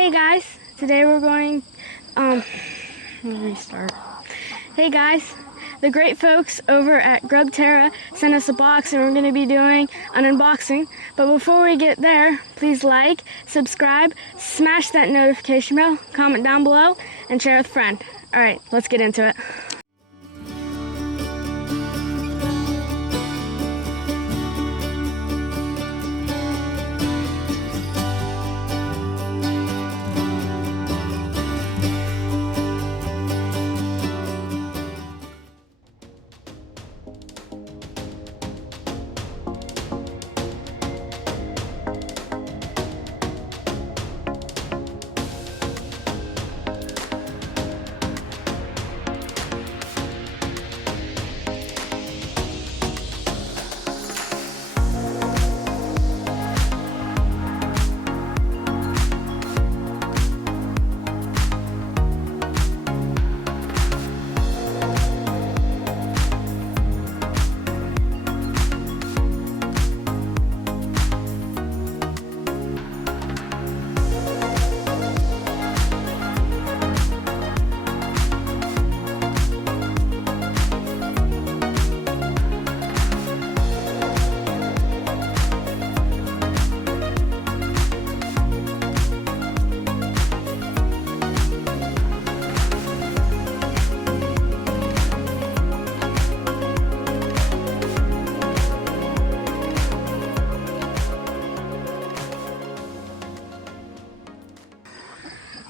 Hey guys, today we're going, restart. Hey guys, the great folks over at Grub Terra sent us a box and we're going to be doing an unboxing. But before we get there, please like, subscribe, smash that notification bell, comment down below, and share with a friend. Alright, let's get into it.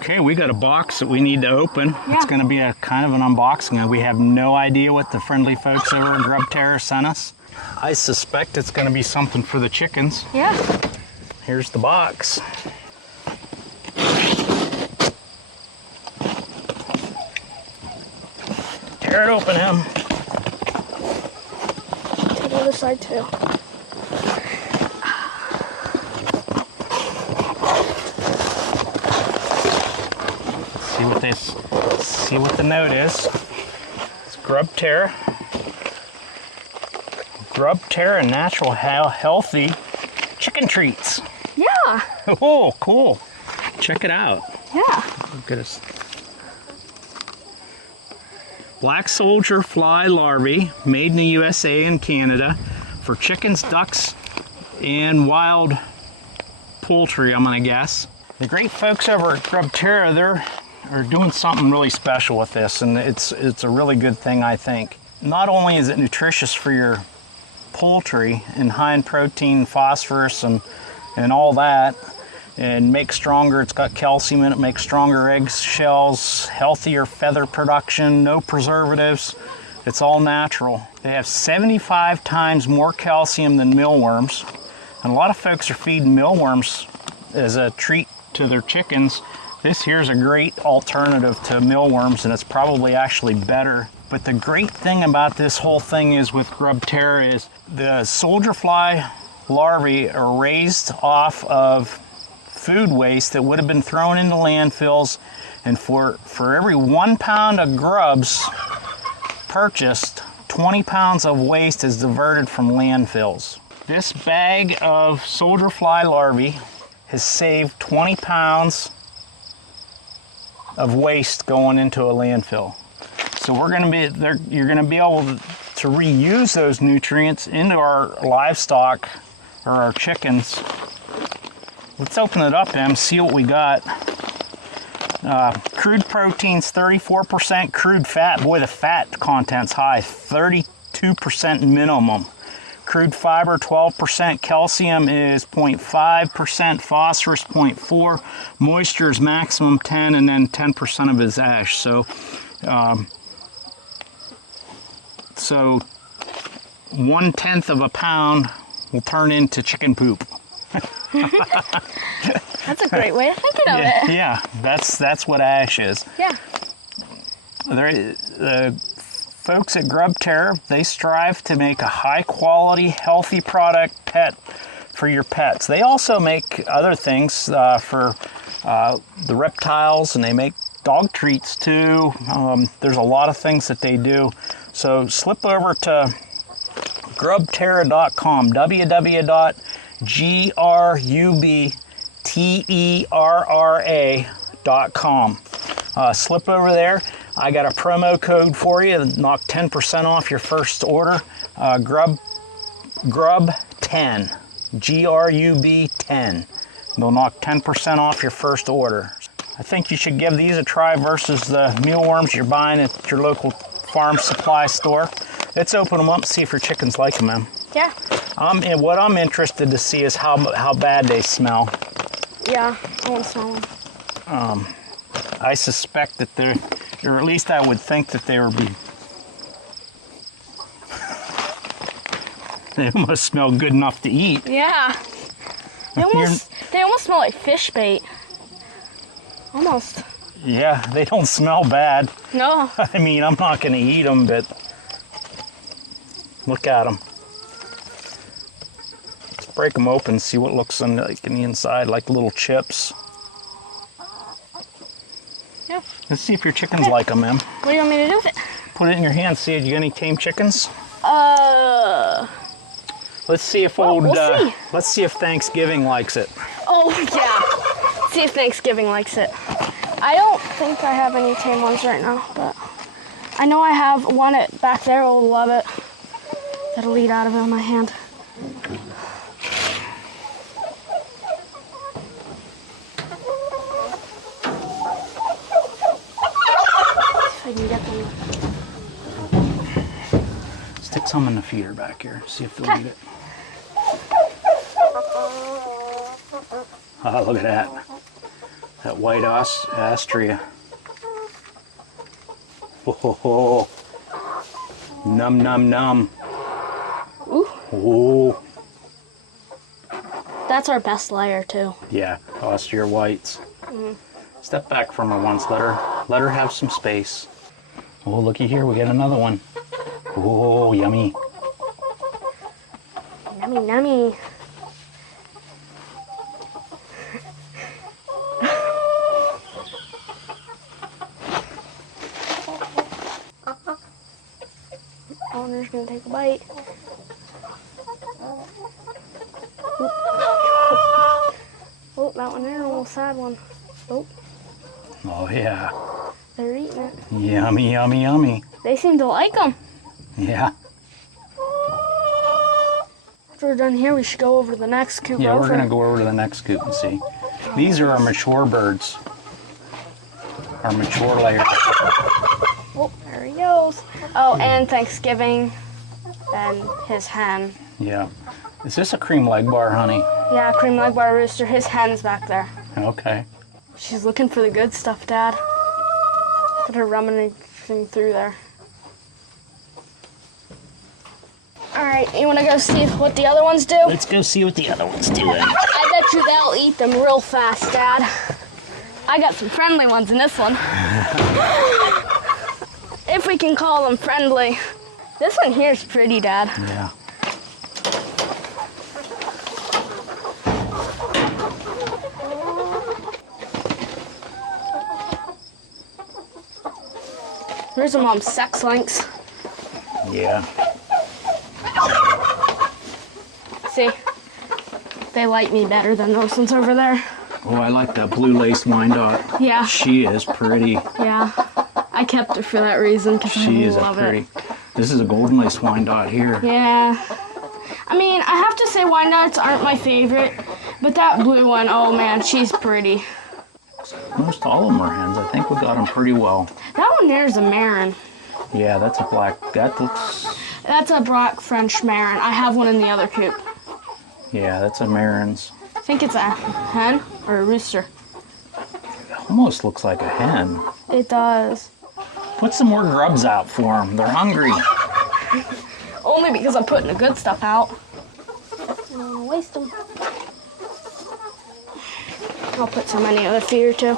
Okay, we got a box that we need to open. Yeah. It's going to be a kind of an unboxing. We have no idea what the friendly folks over at Grub Terra sent us. I suspect it's going to be something for the chickens. Yeah. Here's the box. Tear it open, Em. Take the other side too. See what the note is. It's Grub Terra. Grub Terra natural healthy chicken treats. Yeah. Oh, cool. Check it out. Yeah. Look at this. Black soldier fly larvae made in the USA and Canada for chickens, ducks, and wild poultry, I'm gonna guess. The great folks over at Grub Terra, they're doing something really special with this, and it's a really good thing, I think. Not only is it nutritious for your poultry and high in protein, phosphorus, and all that, and makes stronger, it's got calcium in it, makes stronger egg shells, healthier feather production, no preservatives, it's all natural. They have 75 times more calcium than mealworms, and a lot of folks are feeding mealworms as a treat to their chickens. This here's a great alternative to mealworms, and it's probably actually better. But the great thing about this whole thing is with Grub Terra is the soldier fly larvae are raised off of food waste that would have been thrown into landfills, and for every 1 pound of grubs purchased, 20 pounds of waste is diverted from landfills. This bag of soldier fly larvae has saved 20 pounds of waste going into a landfill. So you're going to be able to reuse those nutrients into our livestock or our chickens. Let's open it up, Em, see what we got. Crude proteins 34%, crude fat, boy, the fat content's high, 32% minimum. Crude fiber 12%, calcium is 0.5%, phosphorus 0.4, moisture is maximum 10, and then 10% of it is ash. So 1/10 of a pound will turn into chicken poop. That's a great way of thinking of it. Yeah, that's what ash is. Yeah. The folks at Grub Terra, they strive to make a high quality, healthy product for your pets. They also make other things for the reptiles, and they make dog treats too. There's a lot of things that they do. So slip over to grubterra.com, www.grubterra.com. grubterra.com. Slip over there. I got a promo code for you to knock 10% off your first order. Grub 10, GRUB 10. They'll knock 10% off your first order. I think you should give these a try versus the mealworms you're buying at your local farm supply store. Let's open them up and see if your chickens like them, man. Yeah. And what I'm interested to see is how bad they smell. Yeah, I want to smell them. I suspect that they're, or at least I would think that they would be. They almost smell good enough to eat. Yeah. They almost smell like fish bait. Almost. Yeah, they don't smell bad. No. I mean, I'm not going to eat them, but look at them. Let's break them open and see what looks like in the inside, like little chips. Yeah. Let's see if your chickens like them, man. What do you want me to do with it? Put it in your hand. See if you got any tame chickens. Let's see if we'll see. Let's see if Thanksgiving likes it. Oh yeah. See if Thanksgiving likes it. I don't think I have any tame ones right now, but I know I have one back there who will love it. That'll eat out of it on my hand. See if I can get them. Stick some in the feeder back here. See if they'll eat it. Oh, look at that. That white astrea. Oh, num num num. Ooh. Ooh. That's our best layer too. Yeah, Austria whites. Step back from her once. Let her have some space. Oh, looky here. We got another one. Oh, yummy. Nummy, nummy. Owner's gonna take a bite. Oh, that one there, a little sad one. Oh, Oh, yeah. they're eating it. Yummy, yummy, yummy. They seem to like them. Yeah. After we're done here, we should go over to the next coop. Yeah, we're going to go over to the next coop and see. These are our mature birds. Our mature layers. Oh, there he goes. Oh, and Thanksgiving and his hen. Yeah. Is this a cream leg bar, honey? Yeah, cream leg bar rooster. His hen's back there. Okay. She's looking for the good stuff, Dad. Put her rummaging through there. All right, you want to go see what the other ones do? Let's go see what the other ones do. I bet you they'll eat them real fast, Dad. I got some friendly ones in this one. If we can call them friendly. This one here's pretty, Dad. Yeah. There's a mom's sex links. Yeah. See, they like me better than those ones over there. Oh, I like that blue lace Wyandotte. Yeah. She is pretty. Yeah. I kept her for that reason because I She is a love pretty. it. This is a golden lace Wyandotte here. Yeah. I mean, I have to say Wyandottes aren't my favorite, but that blue one, oh man, she's pretty. Most all of them are hens. I think we got them pretty well. That one there's a Marin. Yeah, that's a black. That looks. That's a black French Marin. I have one in the other coop. Yeah, that's a Marin's. I think it's a hen or a rooster. Almost looks like a hen. It does. Put some more grubs out for them. They're hungry. Only because I'm putting the good stuff out. I don't want to waste them. I'll put some in the other feeder too.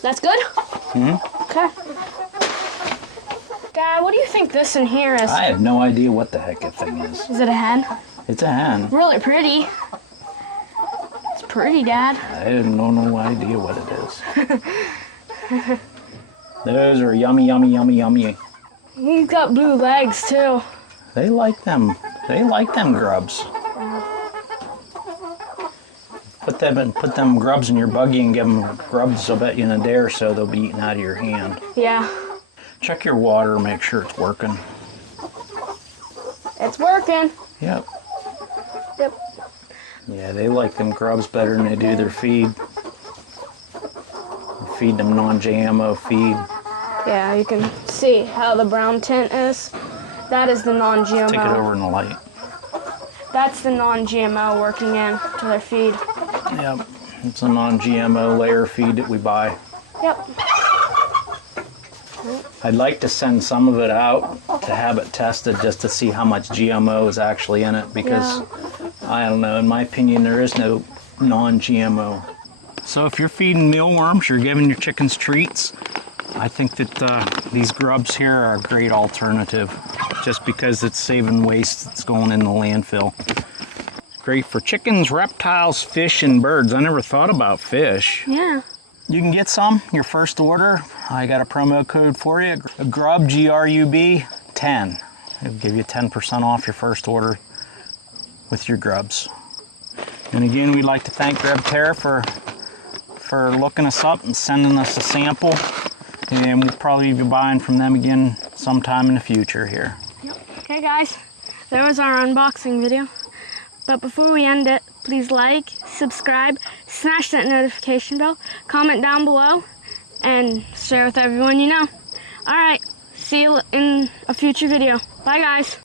That's good? Hmm? Okay. Dad, what do you think this in here is? I have no idea what the heck that thing is. Is it a hen? It's a hen. Really pretty. It's pretty, Dad. I have no idea what it is. Those are yummy, yummy, yummy, yummy. He's got blue legs too. They like them. They like them grubs. Put them grubs in your buggy and give them grubs. I'll bet you in a day or so they'll be eaten out of your hand. Yeah. Check your water, make sure it's working. It's working. Yep. Yep. Yeah, they like them grubs better than they do their feed. Feed them non-GMO feed. Yeah, you can see how the brown tint is. That is the non-GMO. Take it over in the light. That's the non-GMO working in to their feed. Yep, it's a non-GMO layer feed that we buy. Yep. I'd like to send some of it out to have it tested just to see how much GMO is actually in it because, I don't know, in my opinion, there is no non-GMO. So if you're feeding mealworms, you're giving your chickens treats, I think that these grubs here are a great alternative just because it's saving waste that's going in the landfill. Great for chickens, reptiles, fish, and birds. I never thought about fish. Yeah. You can get some, your first order. I got a promo code for you, Grub, G-R-U-B, 10. It'll give you 10% off your first order with your grubs. And again, we'd like to thank Grub Terra for looking us up and sending us a sample. And we'll probably be buying from them again sometime in the future here. Yep. Okay guys, there was our unboxing video. But before we end it, please like, subscribe, smash that notification bell, comment down below, and share with everyone you know. Alright, see you in a future video. Bye guys.